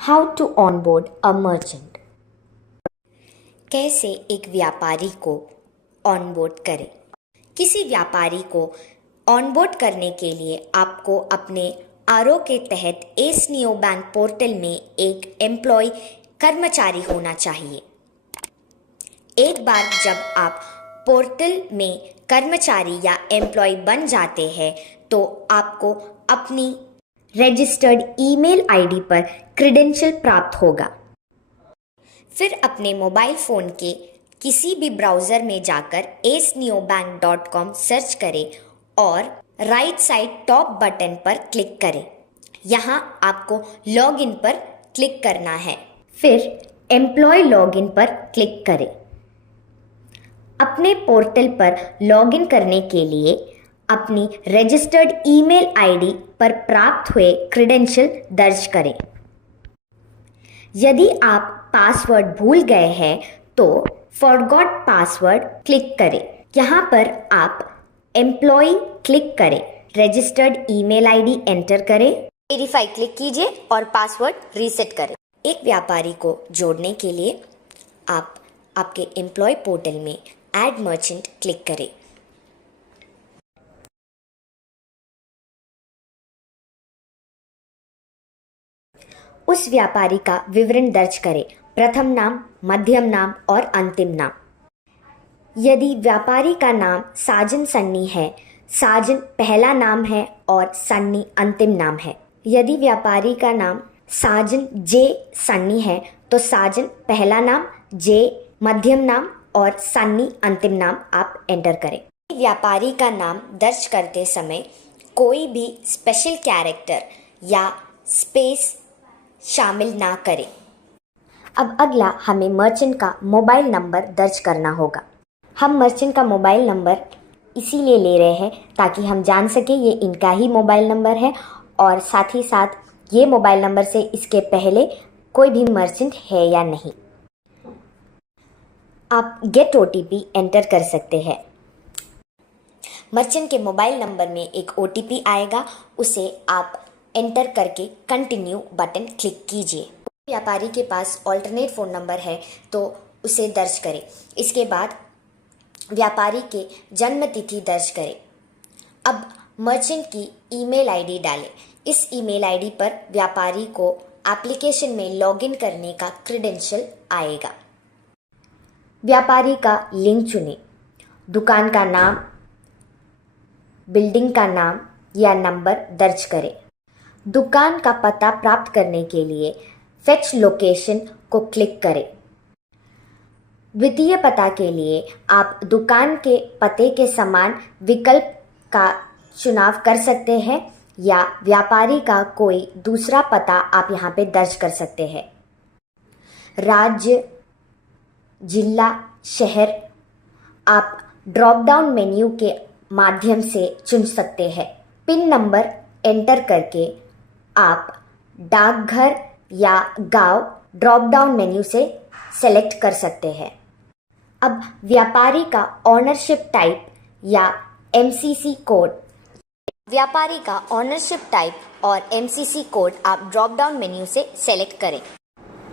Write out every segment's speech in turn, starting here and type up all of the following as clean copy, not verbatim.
How to onboard a merchant. कैसे एक व्यापारी को ऑनबोर्ड करें। किसी व्यापारी को ऑनबोर्ड करने के लिए आपको अपने आरओ के तहत एस नियो बैंक पोर्टल में एक एम्प्लॉय कर्मचारी होना चाहिए। एक बार जब आप पोर्टल में कर्मचारी या एम्प्लॉय बन जाते हैं तो आपको अपनी रजिस्टर्ड ईमेल आईडी पर क्रेडेंशियल प्राप्त होगा। फिर अपने मोबाइल फ़ोन के किसी भी ब्राउज़र में जाकर aceneobank.com सर्च करें और राइट साइड टॉप बटन पर क्लिक करें। यहाँ आपको लॉगिन पर क्लिक करना है। फिर एम्प्लॉय लॉगिन पर क्लिक करें। अपने पोर्टल पर लॉगिन करने के लिए अपनी रजिस्टर्ड ईमेल आईडी पर प्राप्त हुए क्रेडेंशियल दर्ज करें। यदि आप पासवर्ड भूल गए हैं तो फॉरगॉट पासवर्ड क्लिक करें। यहाँ पर आप एम्प्लॉय क्लिक करें, रजिस्टर्ड ईमेल आईडी एंटर करें, वेरीफाई क्लिक कीजिए और पासवर्ड रीसेट करें। एक व्यापारी को जोड़ने के लिए आप आपके एम्प्लॉय पोर्टल में ऐड मर्चेंट क्लिक करें। उस व्यापारी का विवरण दर्ज करें, प्रथम नाम, मध्यम नाम और अंतिम नाम। यदि व्यापारी का नाम साजन सन्नी है, साजन पहला नाम है और सन्नी अंतिम नाम है। यदि व्यापारी का नाम साजन जे सन्नी है तो साजन पहला नाम, जे मध्यम नाम और सन्नी अंतिम नाम आप एंटर करें। व्यापारी का नाम दर्ज करते समय कोई भी स्पेशल कैरेक्टर या स्पेस शामिल ना करें। अब अगला हमें मर्चेंट का मोबाइल नंबर दर्ज करना होगा। हम मर्चेंट का मोबाइल नंबर इसीलिए ले रहे हैं ताकि हम जान सकें ये इनका ही मोबाइल नंबर है और साथ ही साथ ये मोबाइल नंबर से इसके पहले कोई भी मर्चेंट है या नहीं। आप गेट ओटीपी एंटर कर सकते हैं। मर्चेंट के मोबाइल नंबर में एक ओटीपी आएगा, उसे आप एंटर करके कंटिन्यू बटन क्लिक कीजिए। व्यापारी के पास ऑल्टरनेट फ़ोन नंबर है तो उसे दर्ज करें। इसके बाद व्यापारी के जन्म तिथि दर्ज करें। अब मर्चेंट की ईमेल आईडी डालें। इस ईमेल आईडी पर व्यापारी को एप्लीकेशन में लॉगिन करने का क्रेडेंशियल आएगा। व्यापारी का लिंक चुनें। दुकान का नाम, बिल्डिंग का नाम या नंबर दर्ज करें। दुकान का पता प्राप्त करने के लिए फेच लोकेशन को क्लिक करें। द्वितीय पता के लिए आप दुकान के पते के समान विकल्प का चुनाव कर सकते हैं या व्यापारी का कोई दूसरा पता आप यहाँ पे दर्ज कर सकते हैं। राज्य, जिला, शहर आप ड्रॉप डाउन मेन्यू के माध्यम से चुन सकते हैं। पिन नंबर एंटर करके आप डाकघर या गांव ड्रॉप डाउन मेन्यू से सेलेक्ट कर सकते हैं। अब व्यापारी का ऑनरशिप टाइप या एमसीसी कोड, व्यापारी का ऑनरशिप टाइप और एमसीसी कोड आप ड्रॉप डाउन मेन्यू से सेलेक्ट करें।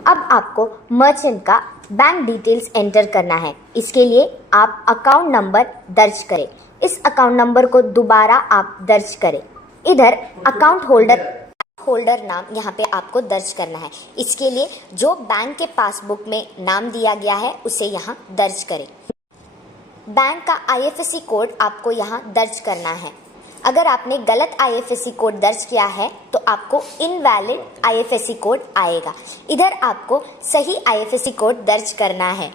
अब आपको मर्चेंट का बैंक डिटेल्स एंटर करना है। इसके लिए आप अकाउंट नंबर दर्ज करें। इस अकाउंट नंबर को दोबारा आप दर्ज करें। इधर अकाउंट होल्डर नाम यहाँ पे आपको दर्ज करना है। इसके लिए जो बैंक के पासबुक में नाम दिया गया है उसे यहाँ दर्ज करें। बैंक का आईएफएससी कोड आपको यहाँ दर्ज करना है। अगर आपने गलत आईएफएससी कोड दर्ज किया है तो आपको इनवैलिड आईएफएससी कोड आएगा। इधर आपको सही आईएफएससी कोड दर्ज करना है।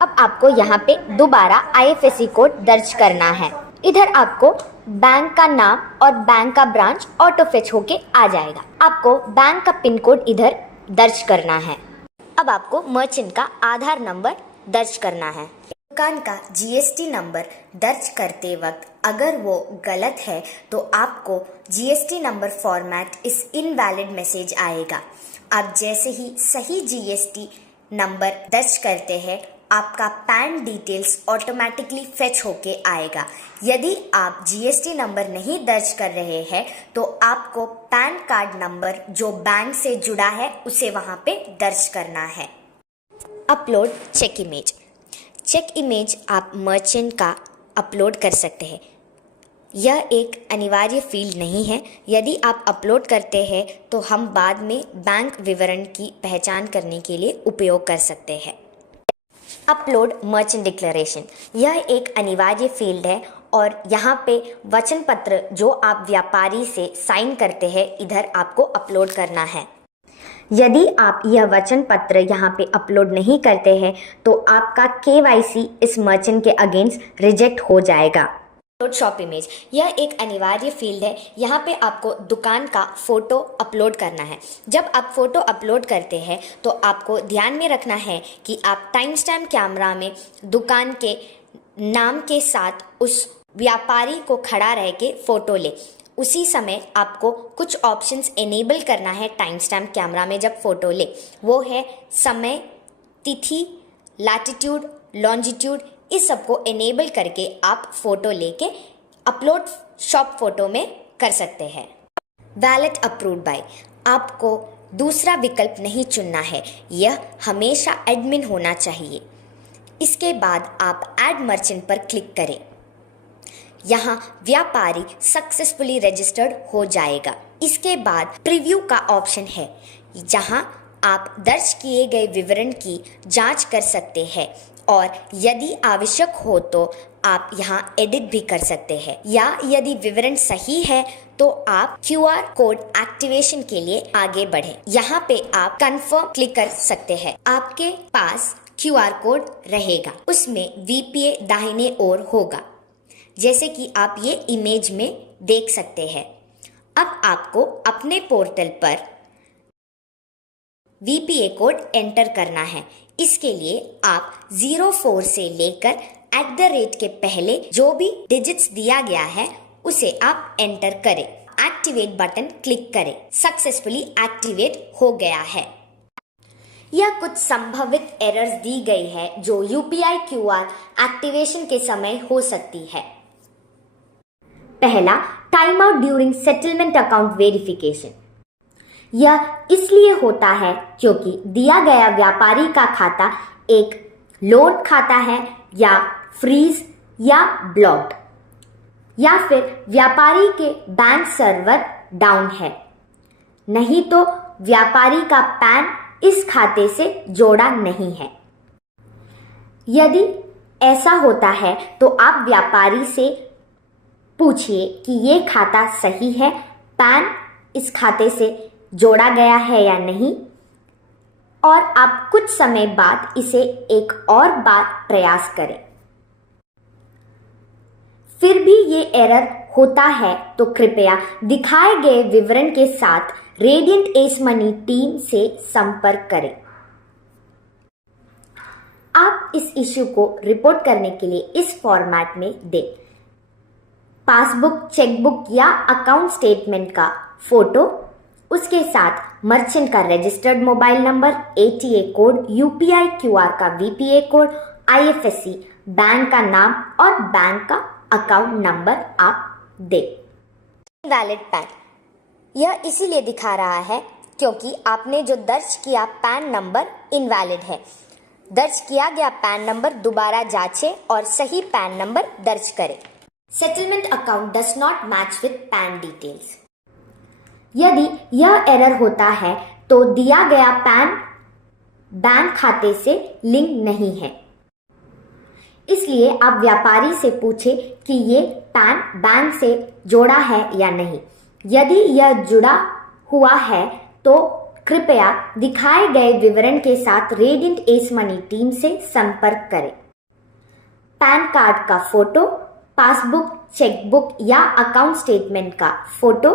अब आपको यहाँ पे दोबारा आईएफएससी कोड दर्ज करना है। इधर आपको बैंक का नाम और बैंक का ब्रांच ऑटो फेच होके आ जाएगा। आपको बैंक का पिन कोड इधर दर्ज करना है। अब आपको मर्चेंट का आधार नंबर दर्ज करना है। दुकान का जीएसटी नंबर दर्ज करते वक्त अगर वो गलत है तो आपको जीएसटी नंबर फॉर्मेट इस इनवैलिड मैसेज आएगा। आप जैसे ही सही जीएसटी नंबर दर्ज करते हैं आपका पैन डिटेल्स ऑटोमेटिकली फेच होके आएगा। यदि आप जीएसटी नंबर नहीं दर्ज कर रहे हैं तो आपको पैन कार्ड नंबर जो बैंक से जुड़ा है उसे वहाँ पे दर्ज करना है। Upload check image. Check image आप मर्चेंट का अपलोड कर सकते हैं। यह एक अनिवार्य फील्ड नहीं है। यदि आप अपलोड करते हैं तो हम बाद में बैंक विवरण की पहचान करने के लिए उपयोग कर सकते हैं। Upload merchant declaration. यह एक अनिवार्य फील्ड है और यहाँ पे वचन पत्र जो आप व्यापारी से साइन करते हैं इधर आपको अपलोड करना है। यदि आप यह वचन पत्र यहाँ पे अपलोड नहीं करते हैं तो आपका KYC इस मर्चेंट के अगेंस्ट रिजेक्ट हो जाएगा। Upload shop image. यह एक अनिवार्य फील्ड है। यहाँ पे आपको दुकान का फोटो अपलोड करना है। जब आप फोटो अपलोड करते हैं तो आपको ध्यान में रखना है कि आप टाइम स्टैम्प कैमरा में दुकान के नाम के साथ उस व्यापारी को खड़ा रह के फोटो ले। उसी समय आपको कुछ ऑप्शंस एनेबल करना है टाइम स्टैम्प कैमरा में जब फोटो ले। वो है समय, तिथि, लैटिट्यूड, लॉन्जिट्यूड। इस सब को एनेबल करके आप फोटो लेके अपलोड शॉप फोटो में कर सकते हैं। Valid approved by. आपको दूसरा विकल्प नहीं चुनना है, यह हमेशा एडमिन होना चाहिए। इसके बाद आप ऐड मर्चेंट पर क्लिक करें। यहाँ व्यापारी सक्सेसफुली रजिस्टर्ड हो जाएगा। इसके बाद प्रीव्यू का ऑप्शन है, जहाँ आप दर्ज किए गए विवरण की जांच कर सकते हैं और यदि आवश्यक हो तो आप यहाँ एडिट भी कर सकते हैं, या यदि विवरण सही है तो आप QR कोड एक्टिवेशन के लिए आगे बढ़ें। यहाँ पे आप कंफर्म क्लिक कर सकते हैं। आपके पास QR कोड रहेगा, उसमें VPA दाहिने ओर होगा, जैसे कि आप ये इमेज में देख सकते हैं। अब आपको अपने पोर्टल पर VPA कोड एंटर करना है। इसके लिए आप 04 से लेकर @ के पहले जो भी डिजिट्स दिया गया है उसे आप एंटर करें। एक्टिवेट बटन क्लिक करें। सक्सेसफुली एक्टिवेट हो गया है। यह कुछ संभावित एरर्स दी गई है जो UPI QR एक्टिवेशन के समय हो सकती है। पहला, time out during settlement account verification. यह इसलिए होता है क्योंकि दिया गया व्यापारी का खाता एक लोन खाता है या फ्रीज या ब्लॉक्ड, या फिर व्यापारी के बैंक सर्वर डाउन है, नहीं तो व्यापारी का पैन इस खाते से जोड़ा नहीं है। यदि ऐसा होता है तो आप व्यापारी से पूछिए कि ये खाता सही है, पैन इस खाते से जोड़ा गया है या नहीं, और आप कुछ समय बाद इसे एक और बार प्रयास करें। फिर भी ये एरर होता है तो कृपया दिखाए गए विवरण के साथ रेडियंट एस मनी टीम से संपर्क करें। आप इस इश्यू को रिपोर्ट करने के लिए इस फॉर्मेट में दें: पासबुक, चेकबुक या अकाउंट स्टेटमेंट का फोटो, उसके साथ मर्चेंट का registered mobile number, ATA code, UPI QR का VPA कोड, IFSC, बैंक का नाम और बैंक का अकाउंट नंबर आप दें। Invalid pan. यह इसीलिए दिखा रहा है क्योंकि आपने जो दर्ज किया पैन नंबर इनवैलिड है। दर्ज किया गया पैन नंबर दोबारा जांचें और सही पैन नंबर दर्ज करें। Settlement account does not match with pan details. यदि यह एरर होता है तो दिया गया पैन बैंक खाते से लिंक नहीं है, इसलिए आप व्यापारी से पूछें कि ये पैन बैंक से जोड़ा है या नहीं। यदि यह जुड़ा हुआ है तो कृपया दिखाए गए विवरण के साथ रेडियंट एस मनी टीम से संपर्क करें। पैन कार्ड का फोटो, पासबुक, चेकबुक या अकाउंट स्टेटमेंट का फोटो,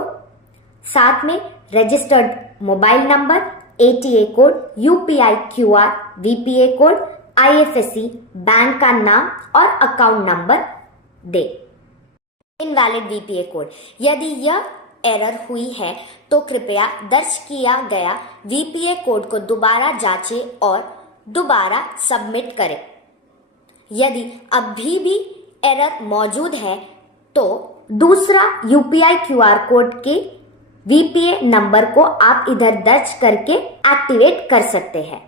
साथ में registered mobile number, ATA code, UPI QR, VPA code, IFSC, bank का नाम और अकाउंट नंबर दे। Invalid VPA code. यदि यह एरर हुई है तो कृपया दर्ज किया गया VPA कोड को दोबारा जांचें और दोबारा सबमिट करें। यदि अभी भी एरर मौजूद है तो दूसरा यूपीआई क्यूआर कोड के वीपीए नंबर को आप इधर दर्ज करके एक्टिवेट कर सकते हैं।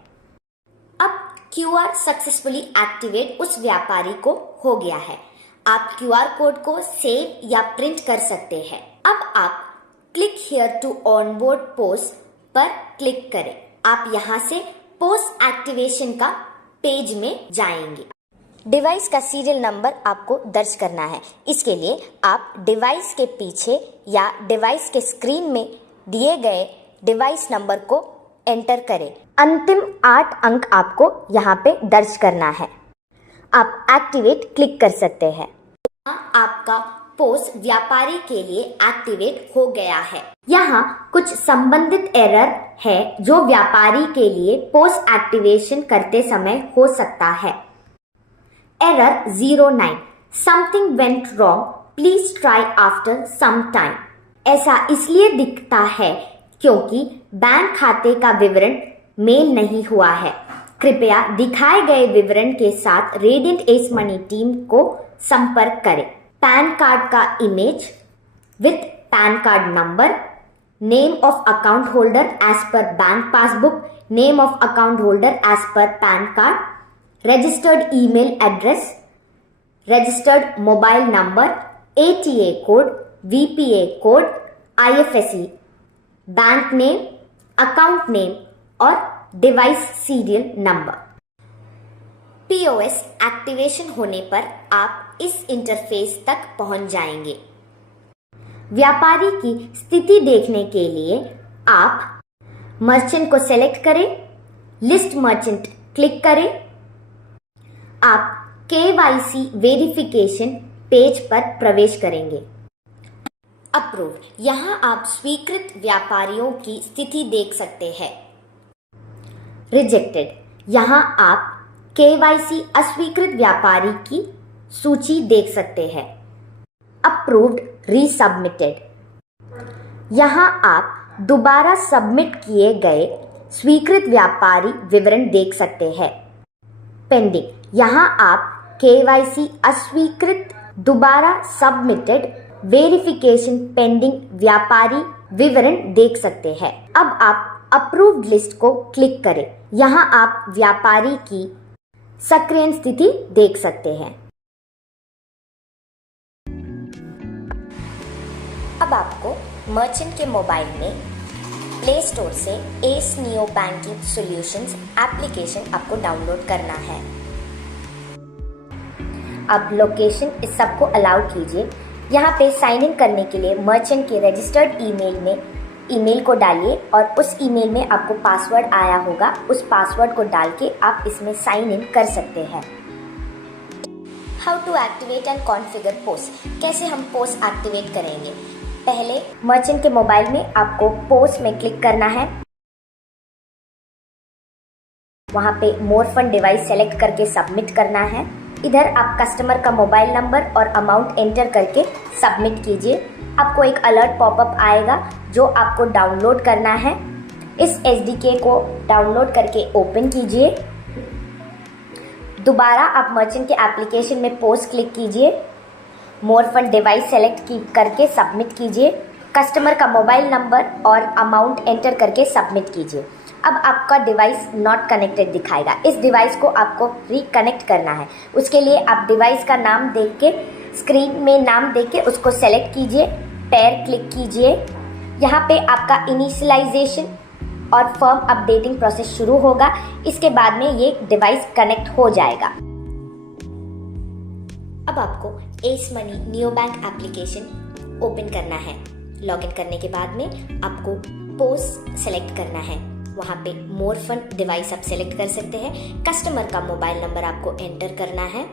अब क्यूआर सक्सेसफुली एक्टिवेट उस व्यापारी को हो गया है। आप क्यूआर कोड को सेव या प्रिंट कर सकते हैं। अब आप क्लिक हियर टू ऑनबोर्ड पोस पर क्लिक करें। आप यहां से पोस एक्टिवेशन का पेज में जाएंगे। डिवाइस का सीरियल नंबर आपको दर्ज करना है। इसके लिए आप डिवाइस के पीछे या डिवाइस के स्क्रीन में दिए गए डिवाइस नंबर को एंटर करें। अंतिम 8 अंक आपको यहाँ पे दर्ज करना है। आप एक्टिवेट क्लिक कर सकते हैं। आपका पोस व्यापारी के लिए एक्टिवेट हो गया है। यहाँ कुछ संबंधित एरर है जो व्यापारी के लिए पोस एक्टिवेशन करते समय हो सकता है। Error 09 something went wrong please try after some time. ऐसा इसलिए दिखता है क्योंकि बैंक खाते का विवरण मेल नहीं हुआ है। कृपया दिखाए गए विवरण के साथ रेडियंट एस मनी टीम को संपर्क करें। पैन कार्ड का image with PAN card number, name of account holder as per bank passbook, name of account holder as per PAN card, registered email address, registered mobile number, ATA code, VPA code, IFSC, bank name, account name और device serial number. POS activation होने पर आप इस interface तक पहुंच जाएंगे। व्यापारी की स्थिति देखने के लिए आप मर्चेंट को सेलेक्ट करें, लिस्ट मर्चेंट क्लिक करें। आप केवाईसी वेरिफिकेशन पेज पर प्रवेश करेंगे। अप्रूव, यहाँ आप स्वीकृत व्यापारियों की स्थिति देख सकते हैं। रिजेक्टेड, यहाँ आप केवाईसी अस्वीकृत व्यापारी की सूची देख सकते हैं। अप्रूव्ड रीसबमिटेड, यहाँ आप दोबारा सबमिट किए गए स्वीकृत व्यापारी विवरण देख सकते हैं। पेंडिंग, यहाँ आप केवाईसी अस्वीकृत दोबारा सबमिटेड वेरिफिकेशन पेंडिंग व्यापारी विवरण देख सकते हैं। अब आप अप्रूव्ड लिस्ट को क्लिक करें। यहाँ आप व्यापारी की सक्रिय स्थिति देख सकते हैं। अब आपको मर्चेंट के मोबाइल में प्ले स्टोर से S neo banking solutions application आपको डाउनलोड करना है। अब लोकेशन इस सबको अलाउ कीजिए। यहाँ पे साइन इन करने के लिए मर्चेंट के रजिस्टर्ड ईमेल में ईमेल को डालिए और उस ईमेल में आपको पासवर्ड आया होगा, उस पासवर्ड को डाल के आप इसमें साइन इन कर सकते हैं। How to activate and configure POS, कैसे हम पोस एक्टिवेट करेंगे। पहले मर्चेंट के मोबाइल में आपको पोस में क्लिक करना है। वहाँ पे मोर फंड डिवाइस सेलेक्ट करके सबमिट करना है। इधर आप कस्टमर का मोबाइल नंबर और अमाउंट एंटर करके सबमिट कीजिए। आपको एक अलर्ट पॉपअप आएगा जो आपको डाउनलोड करना है। इस एसडीके को डाउनलोड करके ओपन कीजिए। दोबारा आप मर्चेंट के एप्लीकेशन में पोस्ट क्लिक कीजिए। मोर फंड डिवाइस सेलेक्ट करके सबमिट कीजिए। कस्टमर का मोबाइल नंबर और अमाउंट एंटर करके सबमिट कीजिए। अब आपका डिवाइस नॉट कनेक्टेड दिखाएगा। इस डिवाइस को आपको रिकनेक्ट करना है। उसके लिए आप डिवाइस का नाम देख के स्क्रीन में नाम देख के उसको सेलेक्ट कीजिए, पेयर क्लिक कीजिए। यहाँ पे आपका इनिशियलाइजेशन और फर्म अपडेटिंग प्रोसेस शुरू होगा। इसके बाद में ये डिवाइस कनेक्ट हो जाएगा। अब आपको S money neo bank application open करना है। लॉगिन करने के बाद में आपको पोस सेलेक्ट करना है। वहाँ पे मोर फंड डिवाइस आप सेलेक्ट कर सकते हैं। कस्टमर का मोबाइल नंबर आपको एंटर करना है।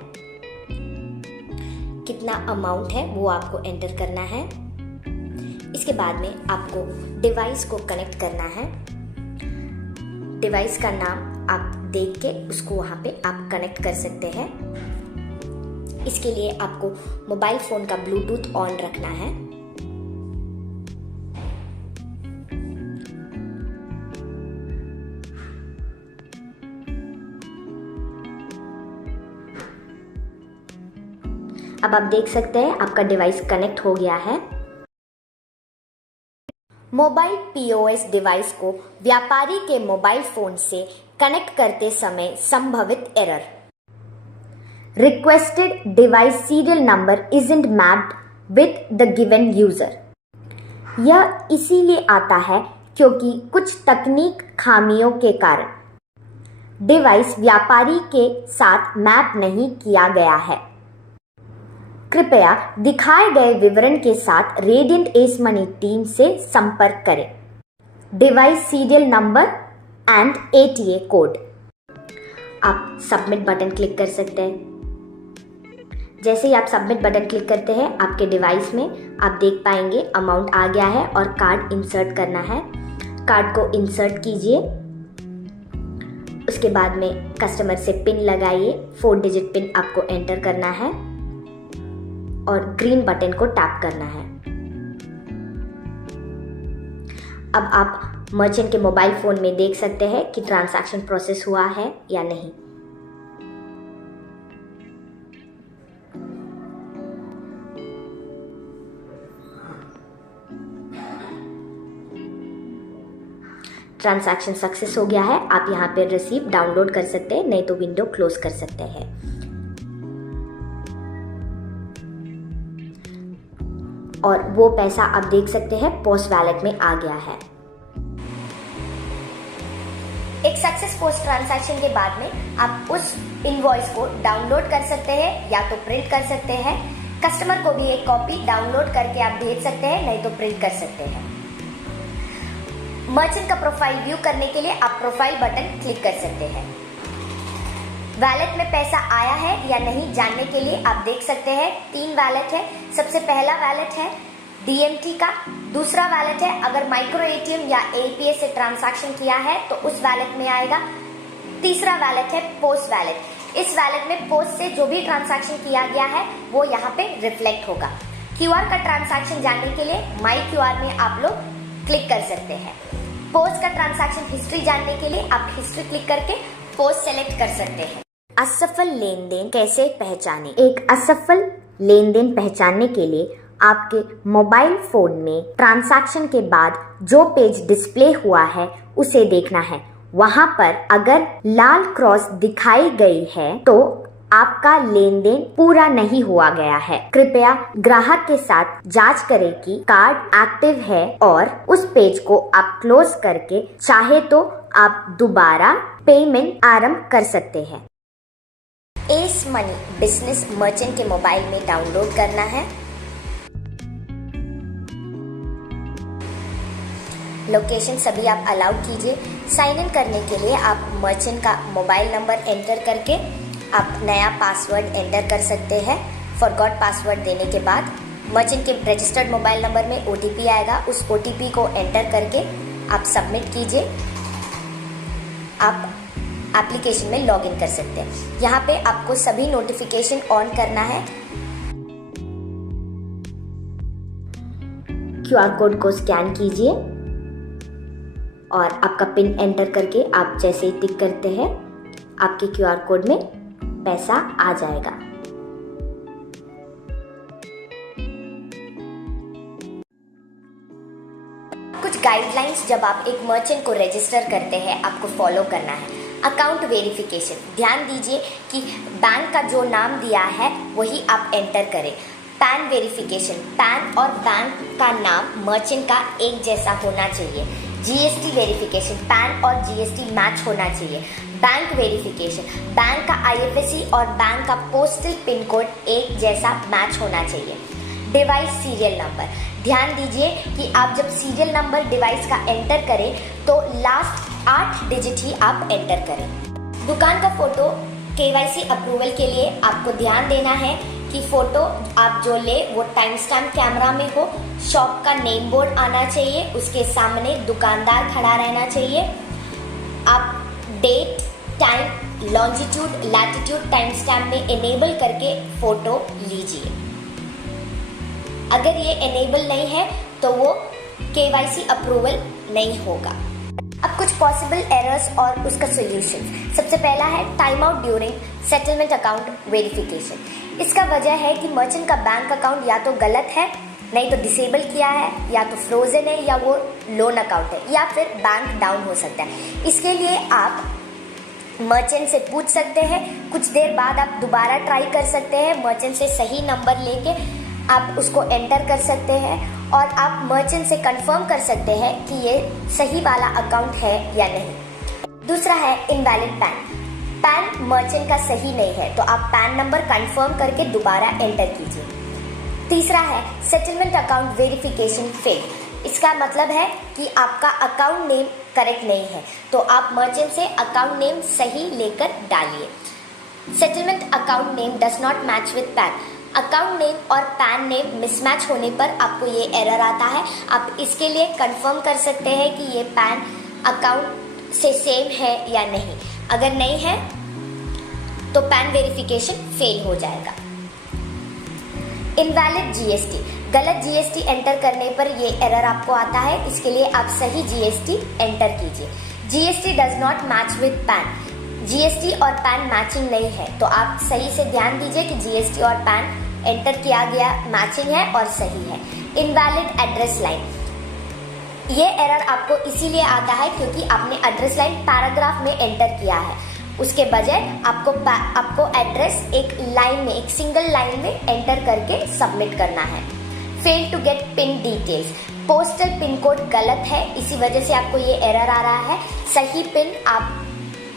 कितना अमाउंट है वो आपको एंटर करना है। इसके बाद में आपको डिवाइस को कनेक्ट करना है। डिवाइस का नाम आप देख के उसको वहाँ पे आप कनेक्ट कर सकते हैं। इसके लिए आपको मोबाइल फोन का ब्लूटूथ ऑन रखना है। अब आप देख सकते हैं आपका डिवाइस कनेक्ट हो गया है। मोबाइल पीओएस डिवाइस को व्यापारी के मोबाइल फोन से कनेक्ट करते समय संभवित error. Requested device serial number isn't mapped with the given user. यह इसीलिए आता है क्योंकि कुछ तकनीक खामियों के कारण डिवाइस व्यापारी के साथ मैप नहीं किया गया है। कृपया दिखाए गए विवरण के साथ रेडियंट एस मनी टीम से संपर्क करें। Device serial number and ATA code. आप सबमिट बटन क्लिक कर सकते हैं। जैसे ही आप सबमिट बटन क्लिक करते हैं आपके डिवाइस में आप देख पाएंगे अमाउंट आ गया है और कार्ड इंसर्ट करना है। कार्ड को इंसर्ट कीजिए, उसके बाद में कस्टमर से पिन लगाइए। 4 डिजिट पिन आपको एंटर करना है और ग्रीन बटन को टैप करना है। अब आप मर्चेंट के मोबाइल फोन में देख सकते हैं कि ट्रांजैक्शन प्रोसेस हुआ है या नहीं। ट्रांजैक्शन सक्सेस हो गया है। आप यहाँ पे रिसीव डाउनलोड कर सकते हैं, नहीं तो विंडो क्लोज कर सकते हैं। और वो पैसा आप देख सकते हैं पोस्ट वैलेट में आ गया है। एक सक्सेस पोस्ट ट्रांजैक्शन के बाद में आप उस इनवॉइस को डाउनलोड कर सकते हैं या तो प्रिंट कर सकते हैं। कस्टमर को भी एक कॉपी डाउनलोड करके आप भेज सकते हैं, नहीं तो प्रिंट कर सकते हैं। मर्चेंट का प्रोफाइल व्यू करने के लिए आप प्रोफाइल बटन क्लिक कर सकते हैं। वैलेट में पैसा आया है या नहीं जानने के लिए आप देख सकते हैं 3 वैलेट है। सबसे पहला वैलेट है डीएमटी का, दूसरा वैलेट है अगर माइक्रो एटीएम या एपीएस से ट्रांजैक्शन किया है तो उस वैलेट में आएगा। तीसरा वैलेट है पोस्ट वैलेट। इस वैलेट में पोस्ट से जो भी ट्रांजैक्शन किया गया है वो यहाँ पे रिफ्लेक्ट होगा। क्यूआर का ट्रांजैक्शन जानने के लिए माई क्यूआर में आप लोग क्लिक कर सकते हैं। पोस्ट का ट्रांजैक्शन हिस्ट्री जानने के लिए आप हिस्ट्री क्लिक करके पोस्ट सेलेक्ट कर सकते हैं। असफल लेन देन कैसे पहचानें? एक असफल लेन देन पहचानने के लिए आपके मोबाइल फोन में ट्रांजैक्शन के बाद जो पेज डिस्प्ले हुआ है उसे देखना है। वहां पर अगर लाल क्रॉस दिखाई गई है तो आपका लेन देन पूरा नहीं हुआ गया है। कृपया ग्राहक के साथ जांच करें कि कार्ड एक्टिव है और उस पेज को आप क्लोज करके चाहे तो आप दोबारा पेमेंट आरंभ कर सकते हैं। एस मनी बिजनेस मर्चेंट के मोबाइल में डाउनलोड करना है। लोकेशन सभी आप अलाउ कीजिए। साइन इन करने के लिए आप मर्चेंट का मोबाइल नंबर एंटर करके आप नया पासवर्ड एंटर कर सकते हैं। फॉरगॉट पासवर्ड देने के बाद मर्चेंट के रजिस्टर्ड मोबाइल नंबर में ओटीपी आएगा। उस ओटीपी को एंटर करके आप सबमिट कीजिए। आप एप्लीकेशन में लॉगिन कर सकते हैं। यहाँ पे आपको सभी नोटिफिकेशन ऑन करना है। क्यूआर कोड को स्कैन कीजिए और आपका पिन एंटर करके आप जैसे ही टिक करते हैं आपके क्यूआर कोड में पैसा आ जाएगा। कुछ गाइडलाइंस जब आप एक मर्चेंट को रजिस्टर करते हैं आपको फॉलो करना है। अकाउंट वेरिफिकेशन, ध्यान दीजिए कि बैंक का जो नाम दिया है वही आप एंटर करें। पैन वेरिफिकेशन, पैन और बैंक का नाम मर्चेंट का एक जैसा होना चाहिए। जीएसटी वेरिफिकेशन, पैन और जीएसटी मैच होना चाहिए। बैंक वेरिफिकेशन, बैंक का आईएफएससी और बैंक का पोस्टल पिन कोड एक जैसा मैच होना चाहिए। डिवाइस सीरियल नंबर, ध्यान दीजिए कि आप जब सीरियल नंबर डिवाइस का एंटर करें तो लास्ट 8 डिजिट ही आप एंटर करें। दुकान का फोटो केवाईसी अप्रूवल के लिए आपको ध्यान देना है कि फोटो आप जो ले वो टाइम स्टैम्प कैमरा में हो। शॉप का नेम बोर्ड आना चाहिए, उसके सामने दुकानदार खड़ा रहना चाहिए। आप date, time, longitude, latitude time stamp में इनेबल करके फोटो लीजिए। अगर ये इनेबल नहीं है तो वो केवाईसी अप्रूवल नहीं होगा। अब कुछ पॉसिबल एरर्स और उसका सोल्यूशन। सबसे पहला है time out during settlement account verification. इसका वजह है कि मर्चेंट का बैंक अकाउंट या तो गलत है, नहीं तो डिसेबल किया है, या तो फ्रोजन है, या वो लोन अकाउंट है, या फिर बैंक डाउन हो सकता है। इसके लिए आप मर्चेंट से पूछ सकते हैं। कुछ देर बाद आप दोबारा ट्राई कर सकते हैं। मर्चेंट से सही नंबर लेके आप उसको एंटर कर सकते हैं और आप मर्चेंट से कंफर्म कर सकते हैं कि ये सही वाला अकाउंट है या नहीं। दूसरा है इनवैलिड पैन। पैन मर्चेंट का सही नहीं है तो आप पैन नंबर कंफर्म करके दोबारा एंटर कीजिए। तीसरा है सेटलमेंट अकाउंट वेरिफिकेशन फेल। इसका मतलब है कि आपका अकाउंट नेम करेक्ट नहीं है, तो आप मर्चेंट से अकाउंट नेम सही लेकर डालिए। Settlement account name does not match with pan. Account name और पैन नेम मिसमैच होने पर आपको ये एरर आता है। आप इसके लिए कंफर्म कर सकते हैं कि ये पैन अकाउंट से सेम है या नहीं। अगर नहीं है तो पैन वेरिफिकेशन फेल हो जाएगा। Invalid GST. गलत जीएसटी एंटर करने पर ये एरर आपको आता है। इसके लिए आप सही जीएसटी एंटर कीजिए। GST does not match with pan. GST और पैन मैचिंग नहीं है, तो आप सही से ध्यान दीजिए कि जीएसटी और पैन एंटर किया गया मैचिंग है और सही है। Invalid address line. ये एरर आपको इसीलिए आता है क्योंकि आपने एड्रेस लाइन पैराग्राफ में एंटर किया है। उसके बजाय आपको एड्रेस एक लाइन में, एक सिंगल लाइन में एंटर करके सबमिट करना है। Fail to get pin details. Postal pin code गलत है, इसी वजह से आपको ये एरर आ रहा है। सही पिन आप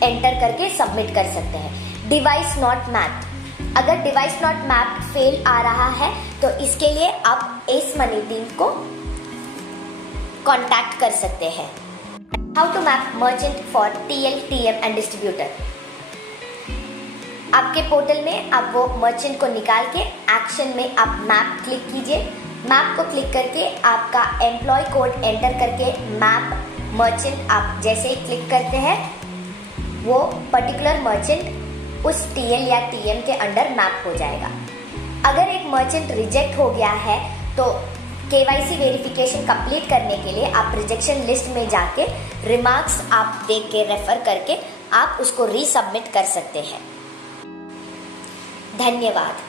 एंटर करके सबमिट कर सकते हैं। Device not mapped. अगर डिवाइस नॉट मैप्ड फेल आ रहा है तो इसके लिए आप एस मनी टीम को कांटेक्ट कर सकते हैं। How to map merchant for TL, TM and distributor. आपके पोर्टल में आप वो मर्चेंट को निकाल के एक्शन में आप मैप क्लिक कीजिए। मैप को क्लिक करके आपका एम्प्लॉय कोड एंटर करके मैप मर्चेंट आप जैसे ही क्लिक करते हैं वो पर्टिकुलर मर्चेंट उस टीएल या टीएम के अंडर मैप हो जाएगा। अगर एक मर्चेंट रिजेक्ट हो गया है तो केवाईसी वेरिफिकेशन कंप्लीट करने के लिए आप रिजेक्शन लिस्ट में जाके रिमार्क्स आप देख के रेफर करके आप उसको रीसबमिट कर सकते हैं। धन्यवाद।